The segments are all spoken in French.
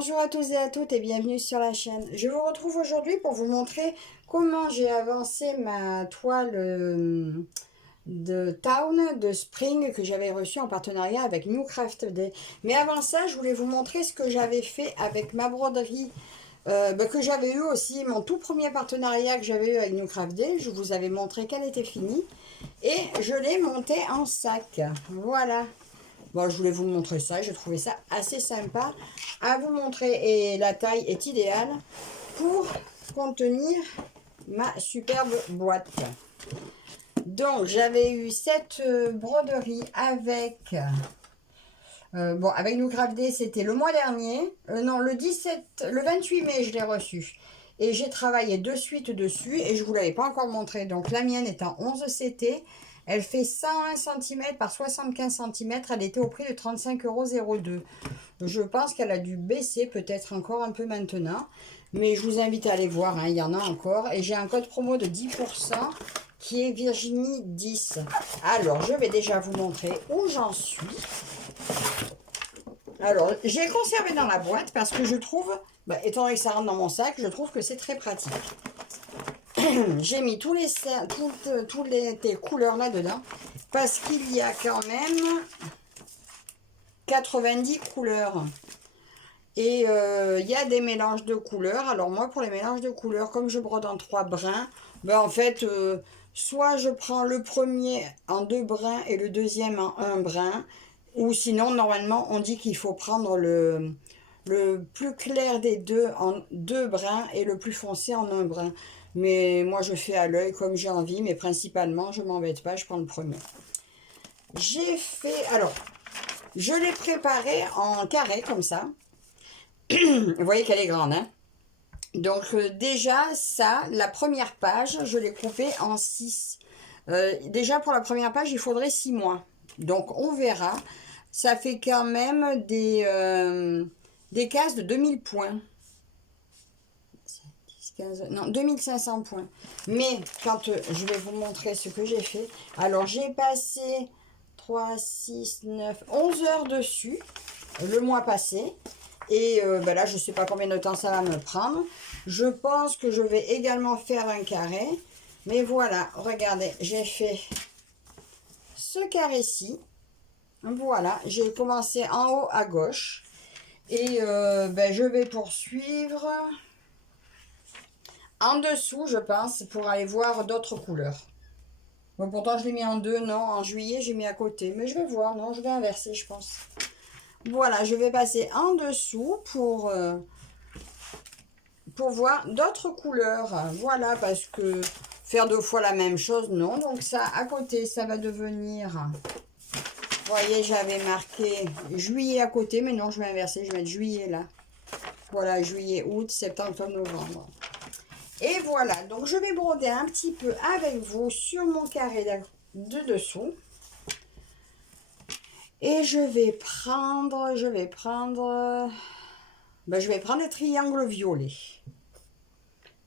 Bonjour à tous et à toutes et bienvenue sur la chaîne. Je vous retrouve aujourd'hui pour vous montrer comment j'ai avancé ma toile de Town de Spring que j'avais reçue en partenariat avec New Craft Day. Mais avant ça, je voulais vous montrer ce que j'avais fait avec ma broderie que j'avais eu aussi, mon tout premier partenariat que j'avais eu avec New Craft Day. Je vous avais montré qu'elle était finie et je l'ai montée en sac. Voilà. Bon, je voulais vous montrer ça, j'ai trouvé ça assez sympa à vous montrer et la taille est idéale pour contenir ma superbe boîte. Donc, j'avais eu cette broderie avec... avec New Craft Day, c'était le mois dernier. Non, le 28 mai, je l'ai reçu. Et j'ai travaillé de suite dessus et je ne vous l'avais pas encore montré. Donc, la mienne est en 11 CT. Elle fait 101 cm par 75 cm. Elle était au prix de 35,02 €. Je pense qu'elle a dû baisser peut-être encore un peu maintenant. Mais je vous invite à aller voir, hein, il y en a encore. Et j'ai un code promo de 10% qui est Virginie 10. Alors, je vais déjà vous montrer où j'en suis. Alors, j'ai conservé dans la boîte parce que je trouve, étant donné que ça rentre dans mon sac, je trouve que c'est très pratique. J'ai mis toutes les couleurs là-dedans parce qu'il y a quand même 90 couleurs. Et il y a des mélanges de couleurs. Alors moi, pour les mélanges de couleurs, comme je brode en 3 brins, en fait, soit je prends le premier en 2 brins et le deuxième en 1 brin. Ou sinon, normalement, on dit qu'il faut prendre le plus clair des deux en 2 brins et le plus foncé en 1 brin. Mais moi, je fais à l'œil comme j'ai envie, mais principalement, je ne m'embête pas, je prends le premier. J'ai fait... Alors, je l'ai préparé en carré, comme ça. Vous voyez qu'elle est grande, hein? Donc, déjà, ça, la première page, je l'ai coupée en 6. Déjà, pour la première page, il faudrait 6 mois. Donc, on verra. Ça fait quand même des cases de 2000 points. 15, non, 2500 points. Mais quand je vais vous montrer ce que j'ai fait. Alors, j'ai passé 3, 6, 9, 11 heures dessus le mois passé. Et là, je ne sais pas combien de temps ça va me prendre. Je pense que je vais également faire un carré. Mais voilà, regardez, j'ai fait ce carré-ci. Voilà, j'ai commencé en haut à gauche. Et je vais poursuivre en dessous, je pense, pour aller voir d'autres couleurs. Bon, pourtant, je l'ai mis en 2, non. En juillet, j'ai mis à côté. Mais je vais voir, non, je vais inverser, je pense. Voilà, je vais passer en dessous pour voir d'autres couleurs. Voilà, parce que faire 2 fois la même chose, non. Donc ça, à côté, ça va devenir... Vous voyez, j'avais marqué juillet à côté, mais non, je vais inverser. Je vais mettre juillet là. Voilà, juillet, août, septembre, octobre, novembre. Et voilà, donc je vais broder un petit peu avec vous sur mon carré de dessous. Et je vais prendre des triangles violets.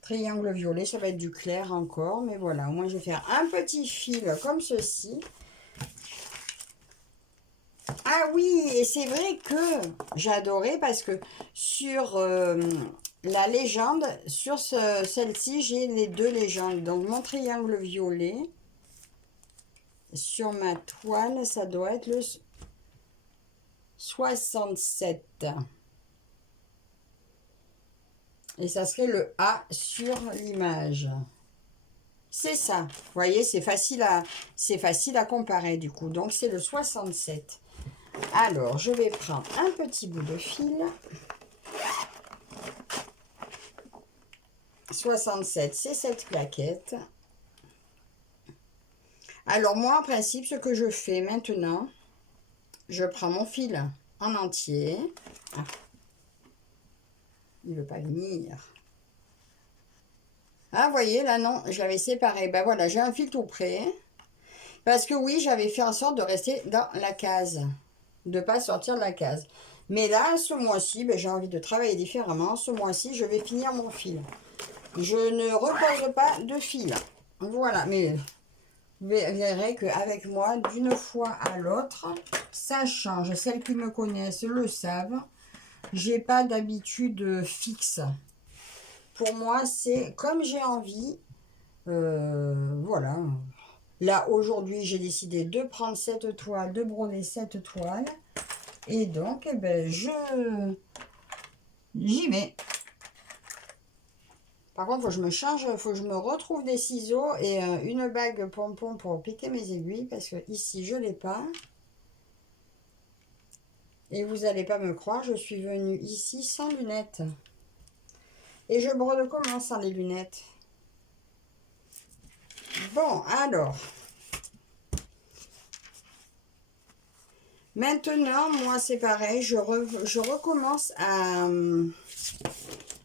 Triangle violet, ça va être du clair encore, mais voilà, au moins je vais faire un petit fil comme ceci. Ah oui, et c'est vrai que j'adorais parce que sur la légende, sur celle-ci, j'ai les 2 légendes. Donc mon triangle violet, sur ma toile, ça doit être le 67. Et ça serait le A sur l'image. C'est ça. Vous voyez, c'est facile à comparer du coup. Donc c'est le 67. Alors, je vais prendre un petit bout de fil. 67, c'est cette plaquette. Alors, moi, en principe, ce que je fais maintenant, je prends mon fil en entier. Ah, il ne veut pas venir. Ah, vous voyez, là, non, je l'avais séparé. Ben voilà, j'ai un fil tout près. Parce que oui, j'avais fait en sorte de rester dans la case. De ne pas sortir de la case. Mais là, ce mois-ci, j'ai envie de travailler différemment. Ce mois-ci, je vais finir mon fil. Je ne repose pas de fil. Voilà, mais vous verrez qu'avec moi, d'une fois à l'autre, ça change. Celles qui me connaissent le savent. J'ai pas d'habitude fixe. Pour moi, c'est comme j'ai envie. Voilà. Là, aujourd'hui, j'ai décidé de prendre cette toile, de broder cette toile. Et donc, eh ben, j'y vais. Par contre, il faut que je me change, il faut que je me retrouve des ciseaux et une bague pompon pour piquer mes aiguilles. Parce que ici, je ne l'ai pas. Et vous n'allez pas me croire, je suis venue ici sans lunettes. Et je brode comment sans les lunettes? Bon, alors. Maintenant, moi, c'est pareil. Je recommence à...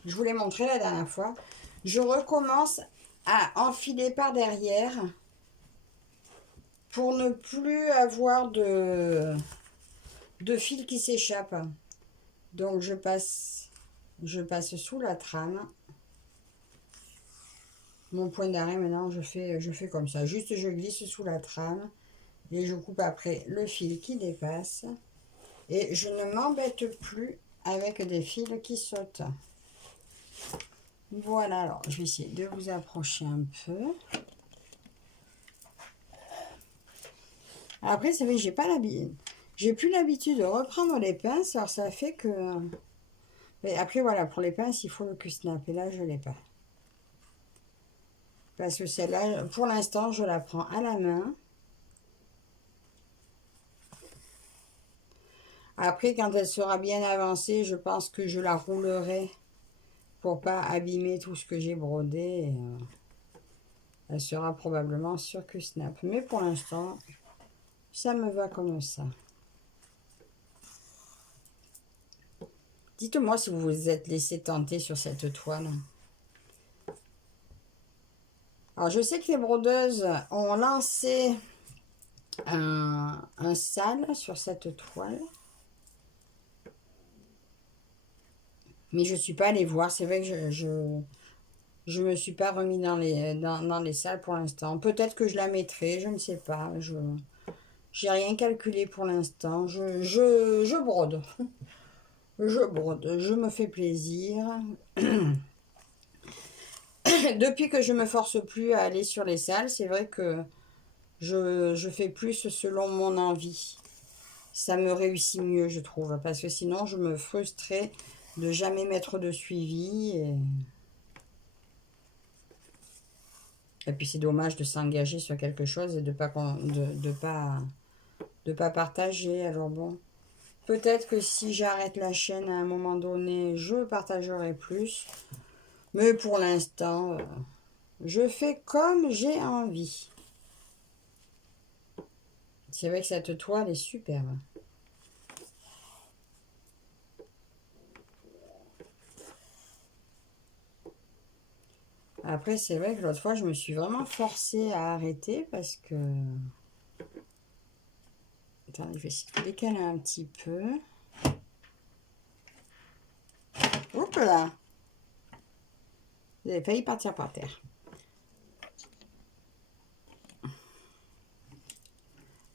Je vous l'ai montré la dernière fois. Je recommence à enfiler par derrière pour ne plus avoir de fil qui s'échappe. Donc, je passe sous la trame. Mon point d'arrêt, maintenant, je fais comme ça. Juste, je glisse sous la trame et je coupe après le fil qui dépasse. Et je ne m'embête plus avec des fils qui sautent. Voilà, alors, je vais essayer de vous approcher un peu. Après, c'est vrai que j'ai plus l'habitude de reprendre les pinces, alors ça fait que... Mais après, voilà, pour les pinces, il faut le Q-snap. Et là, je ne l'ai pas. Parce que celle-là, pour l'instant, je la prends à la main. Après, quand elle sera bien avancée, je pense que je la roulerai pour pas abîmer tout ce que j'ai brodé. Et, elle sera probablement sur Q-snap. Mais pour l'instant, ça me va comme ça. Dites-moi si vous vous êtes laissé tenter sur cette toile. Alors, je sais que les brodeuses ont lancé un sale sur cette toile. Mais je ne suis pas allée voir. C'est vrai que je me suis pas remis dans les salles pour l'instant. Peut-être que je la mettrai, je ne sais pas. Je n'ai rien calculé pour l'instant. Je brode. Je brode. Je me fais plaisir. Depuis que je me force plus à aller sur les salles, c'est vrai que je fais plus selon mon envie. Ça me réussit mieux, je trouve. Parce que sinon, je me frustrais de jamais mettre de suivi. Et puis, c'est dommage de s'engager sur quelque chose et de pas partager. Alors bon, peut-être que si j'arrête la chaîne à un moment donné, je partagerai plus. Mais pour l'instant, je fais comme j'ai envie. C'est vrai que cette toile est superbe. Après, c'est vrai que l'autre fois, je me suis vraiment forcée à arrêter parce que... Attendez, je vais essayer de décaler un petit peu. Oups là! Vous avez failli partir par terre.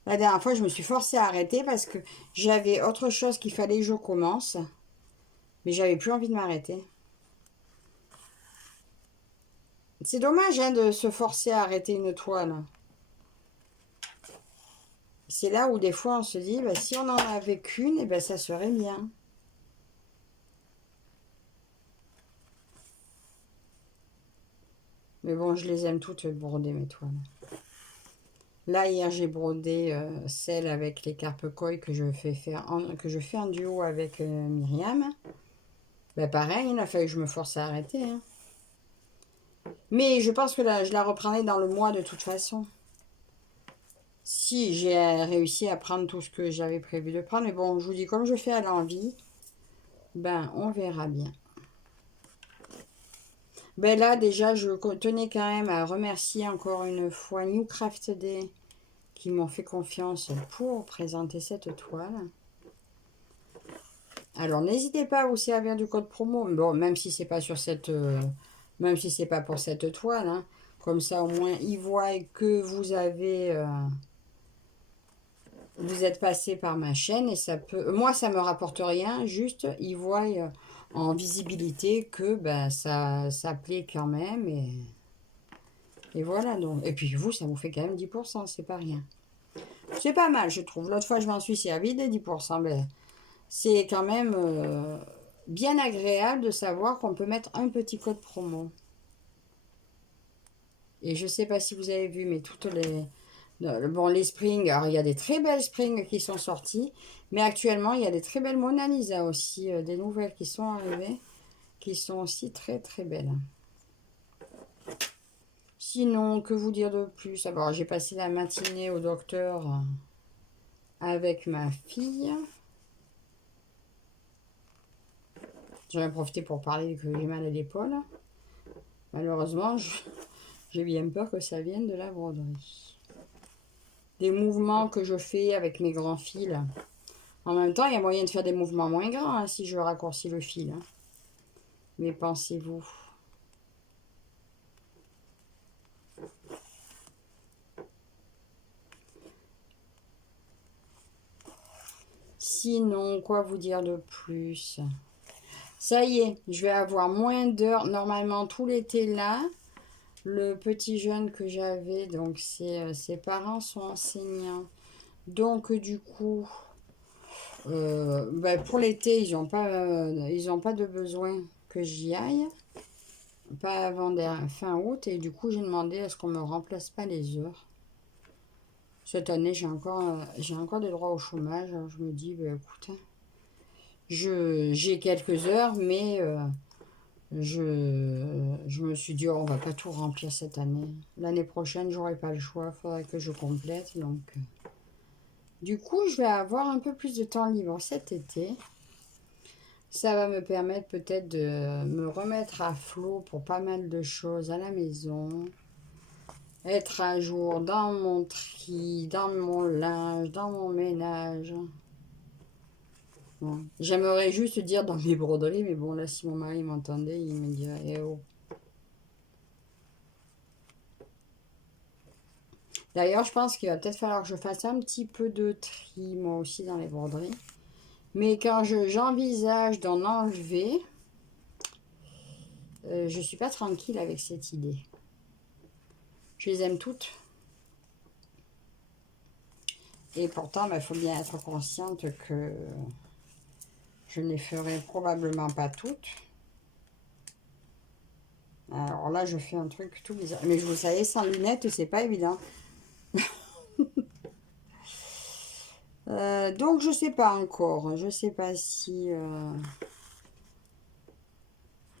La dernière fois, je me suis forcée à arrêter parce que j'avais autre chose qu'il fallait que je commence. Mais j'avais plus envie de m'arrêter. C'est dommage hein, de se forcer à arrêter une toile. C'est là où des fois on se dit, bah, si on en avait qu'une, eh ben, ça serait bien. Mais bon, je les aime toutes brodées, mes toiles. Là, hier, j'ai brodé celle avec les carpe-coilles que je fais en duo avec Myriam. Ben, pareil, il a fallu que je me force à arrêter. Hein. Mais je pense que là, je la reprendrai dans le mois de toute façon. Si j'ai réussi à prendre tout ce que j'avais prévu de prendre. Mais bon, je vous dis, comme je fais à l'envie, ben, on verra bien. Ben là, déjà, je tenais quand même à remercier encore une fois New Craft Day qui m'ont fait confiance pour présenter cette toile. Alors, n'hésitez pas à vous servir du code promo. Bon, même si c'est pas sur cette... même si c'est pas pour cette toile. Hein. Comme ça, au moins, ils voient que vous avez... vous êtes passé par ma chaîne et ça peut... Moi, ça me rapporte rien, juste, ils voient en visibilité que ben, ça plaît quand même. Et voilà, donc. Et puis vous, ça vous fait quand même 10%, c'est pas rien. C'est pas mal, je trouve. L'autre fois, je m'en suis servi des 10%. Ben, c'est quand même bien agréable de savoir qu'on peut mettre un petit code promo. Et je sais pas si vous avez vu, mais toutes les... Bon, les Springs, alors il y a des très belles Springs qui sont sorties, mais actuellement, il y a des très belles Mona Lisa aussi, des nouvelles qui sont arrivées, qui sont aussi très très belles. Sinon, que vous dire de plus? Alors, j'ai passé la matinée au docteur avec ma fille. J'en ai profité pour parler que j'ai mal à l'épaule. Malheureusement, j'ai bien peur que ça vienne de la broderie. Des mouvements que je fais avec mes grands fils. En même temps, il y a moyen de faire des mouvements moins grands hein, si je raccourcis le fil. Hein. Mais pensez-vous. Sinon, quoi vous dire de plus? Ça y est, je vais avoir moins d'heures. Normalement, tout l'été là, le petit jeune que j'avais, donc ses parents sont enseignants. Donc, du coup, ben, pour l'été, ils ont pas de besoin que j'y aille. Pas avant fin août. Et du coup, j'ai demandé à ce qu'on me remplace pas les heures. Cette année, j'ai encore des droits au chômage. Alors je me dis, ben, écoute, hein, j'ai quelques heures, mais je me suis dit, oh, on va pas tout remplir cette année. L'année prochaine, j'aurai pas le choix. Il faudrait que je complète. Donc, du coup, je vais avoir un peu plus de temps libre cet été. Ça va me permettre peut-être de me remettre à flot pour pas mal de choses à la maison. Être à jour dans mon tri, dans mon linge, dans mon ménage. Bon. J'aimerais juste dire dans mes broderies, mais bon, là, si mon mari m'entendait, il me dirait, eh oh. D'ailleurs, je pense qu'il va peut-être falloir que je fasse un petit peu de tri, moi aussi, dans les broderies. Mais quand j'envisage d'en enlever, je suis pas tranquille avec cette idée. Je les aime toutes. Et pourtant, il faut bien être consciente que je ne les ferai probablement pas toutes. Alors là, je fais un truc tout bizarre. Mais vous savez, sans lunettes, c'est pas évident. Donc, je sais pas encore. Je sais pas si...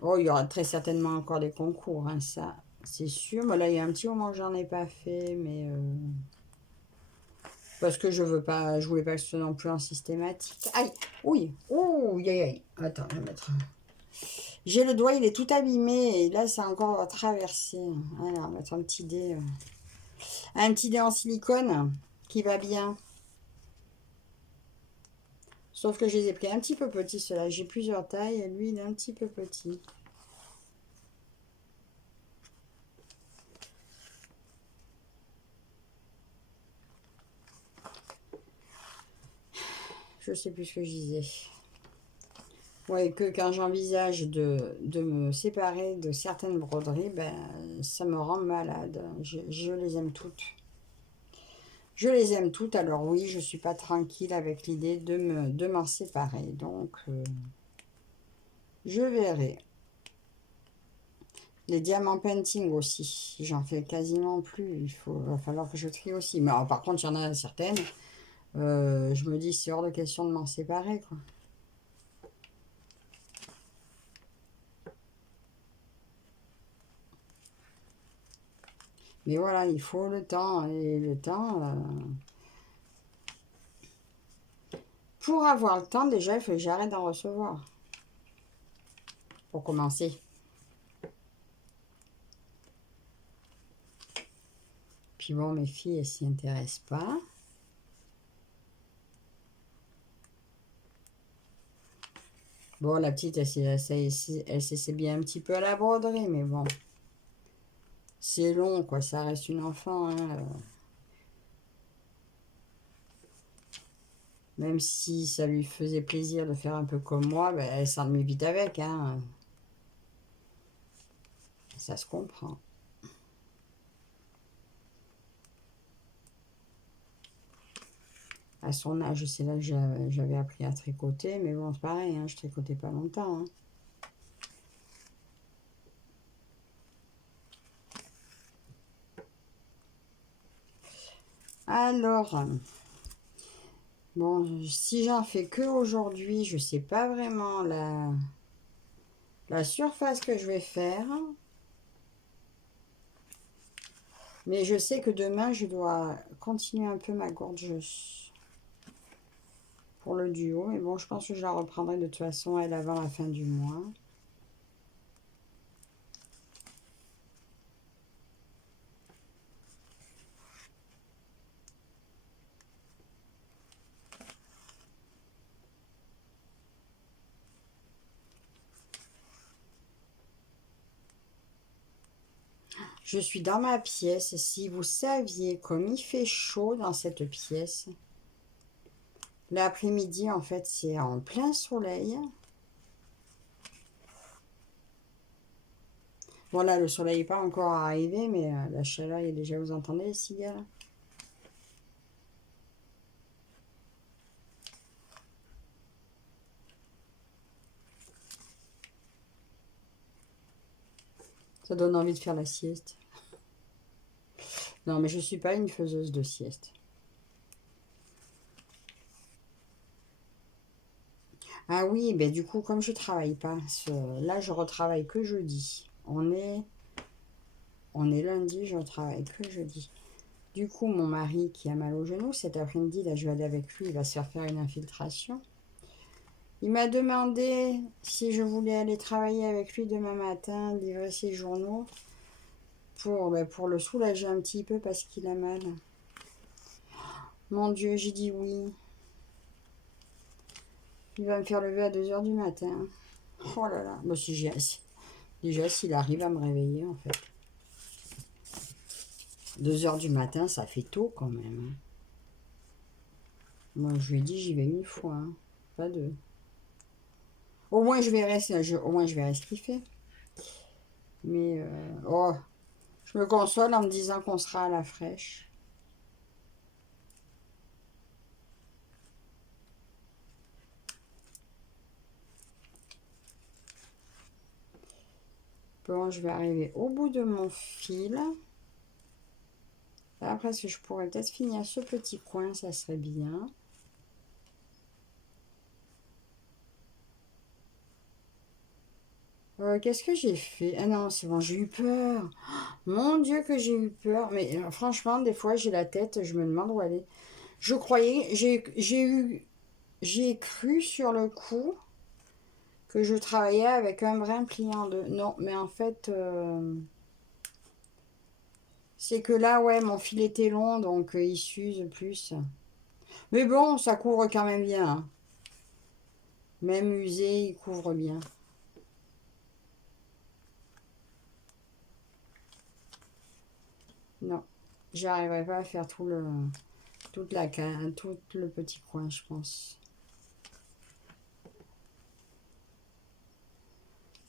Oh, il y aura très certainement encore des concours, hein, ça, c'est sûr. Mais là, il y a un petit moment que j'en ai pas fait, mais... Parce que je veux pas... Je voulais pas que ce soit non plus en systématique. Aïe! Oui! Oh! Aïe, aïe! Attends, je vais mettre... J'ai le doigt, il est tout abîmé, et là, c'est encore traversé. Voilà, on va mettre un petit dé... Un petit dé en silicone qui va bien. Sauf que je les ai pris un petit peu petits, ceux-là. J'ai plusieurs tailles et lui, il est un petit peu petit. Je sais plus ce que je disais. Ouais, que quand j'envisage de me séparer de certaines broderies, ben, ça me rend malade. Je les aime toutes. Je les aime toutes, alors oui, je suis pas tranquille avec l'idée de m'en séparer. Donc, je verrai. Les diamants painting aussi, j'en fais quasiment plus. Va falloir que je trie aussi. Mais alors, par contre, il y en a certaines. Je me dis, c'est hors de question de m'en séparer, quoi. Mais voilà, il faut le temps. Et le temps... Pour avoir le temps, déjà, il faut que j'arrête d'en recevoir. Pour commencer. Puis bon, mes filles, elles s'y intéressent pas. Bon, la petite, elle s'essaie bien un petit peu à la broderie, mais bon. C'est long, quoi. Ça reste une enfant, hein. Même si ça lui faisait plaisir de faire un peu comme moi, ben, elle s'ennuie vite avec, hein. Ça se comprend. À son âge, c'est là que j'avais appris à tricoter, mais bon, c'est pareil, hein, je tricotais pas longtemps, hein. Alors, bon, si j'en fais que aujourd'hui, je sais pas vraiment la surface que je vais faire. Mais je sais que demain, je dois continuer un peu ma gorgeuse pour le duo. Mais bon, je pense que je la reprendrai de toute façon, elle, avant la fin du mois. Je suis dans ma pièce. Si vous saviez comme il fait chaud dans cette pièce. L'après-midi, en fait, c'est en plein soleil. Bon, là, le soleil n'est pas encore arrivé, mais la chaleur, il est déjà, vous entendez les cigales? Ça donne envie de faire la sieste. Non, mais je ne suis pas une faiseuse de sieste. Ah oui, ben du coup, comme je travaille pas, là, je retravaille que jeudi. On est lundi, je travaille que jeudi. Du coup, mon mari qui a mal au genou, cet après-midi, là, je vais aller avec lui, il va se faire une infiltration. Il m'a demandé si je voulais aller travailler avec lui demain matin, livrer ses journaux, pour le soulager un petit peu parce qu'il a mal. Mon Dieu, j'ai dit oui. Il va me faire lever à 2 h du matin. Oh là là. Bon, si déjà, s'il arrive à me réveiller, en fait. 2 h du matin, ça fait tôt quand même, hein. Moi, je lui ai dit, j'y vais une fois, hein, pas deux. Au moins, au moins, je verrai ce qu'il fait. Mais, oh, je me console en me disant qu'on sera à la fraîche. Bon, je vais arriver au bout de mon fil. Après, ce que je pourrais peut-être finir ce petit coin, ça serait bien. Qu'est-ce que j'ai fait? Ah non, c'est bon, j'ai eu peur. Mon Dieu que j'ai eu peur. Mais franchement, des fois, j'ai la tête, je me demande où elle est. Je croyais, j'ai cru sur le coup que je travaillais avec un brin pliant de... Non, mais en fait, c'est que là, ouais, mon fil était long, donc il s'use plus. Mais bon, ça couvre quand même bien, hein. Même usé, il couvre bien. Non, j'arriverai pas à faire tout le petit coin, je pense.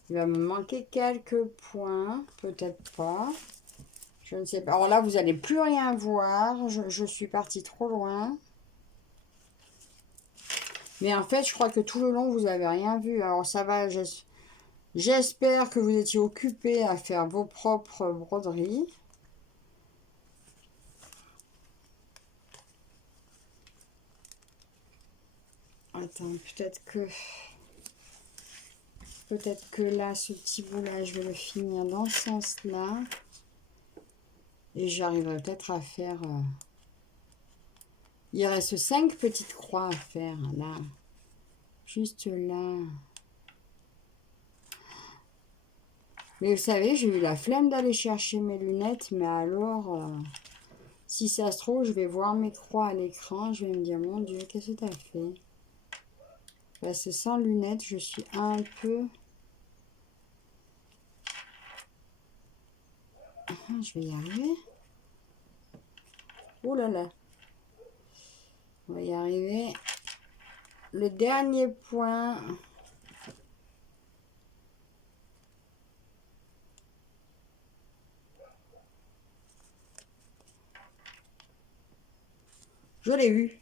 Il va me manquer quelques points, peut-être pas. Je ne sais pas. Alors là, vous n'allez plus rien voir. Je suis partie trop loin. Mais en fait, je crois que tout le long, vous n'avez rien vu. Alors ça va, j'espère que vous étiez occupé à faire vos propres broderies. Attends, peut-être que là, ce petit bout-là, je vais le finir dans ce sens-là. Et j'arriverai peut-être à faire... Il reste 5 petites croix à faire, là. Juste là. Mais vous savez, j'ai eu la flemme d'aller chercher mes lunettes, mais alors, si ça se trouve, je vais voir mes croix à l'écran, je vais me dire, mon Dieu, qu'est-ce que t'as fait? Parce que sans lunettes, je suis un peu... Ah, je vais y arriver. Oh là là. On va y arriver. le dernier point. Je l'ai eu.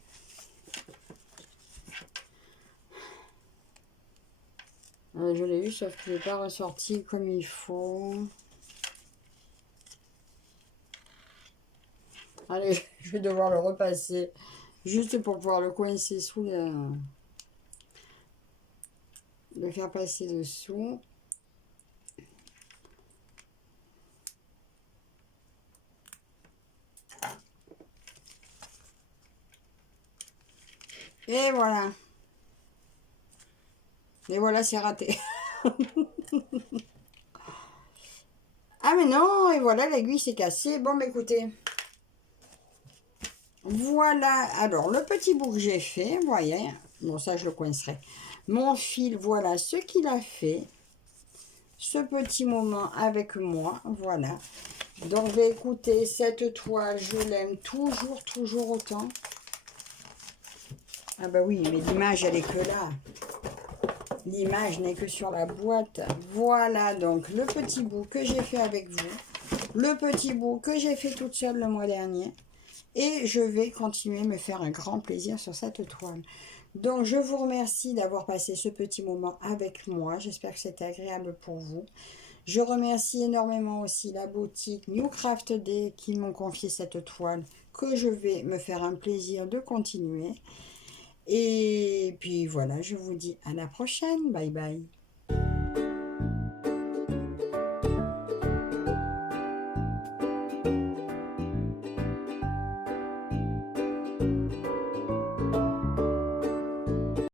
Je l'ai eu, sauf qu'il n'est pas ressorti comme il faut. Allez, je vais devoir le repasser. Juste pour pouvoir le coincer sous la... Le faire passer dessous. Et voilà. Et voilà, c'est raté. Ah mais non, et voilà, l'aiguille s'est cassée. Bon, bah écoutez. Voilà, alors le petit bout que j'ai fait, vous voyez. Bon, ça, je le coincerai. Mon fil, voilà ce qu'il a fait. Ce petit moment avec moi, voilà. Donc, bah, écoutez, cette toile, je l'aime toujours, toujours autant. Ah bah oui, mais l'image, elle est que là. L'image n'est que sur la boîte. Voilà donc le petit bout que j'ai fait avec vous. Le petit bout que j'ai fait toute seule le mois dernier. Et je vais continuer à me faire un grand plaisir sur cette toile. Donc je vous remercie d'avoir passé ce petit moment avec moi. J'espère que c'était agréable pour vous. Je remercie énormément aussi la boutique New Craft Day qui m'ont confié cette toile que je vais me faire un plaisir de continuer. Et puis voilà, je vous dis à la prochaine. Bye bye.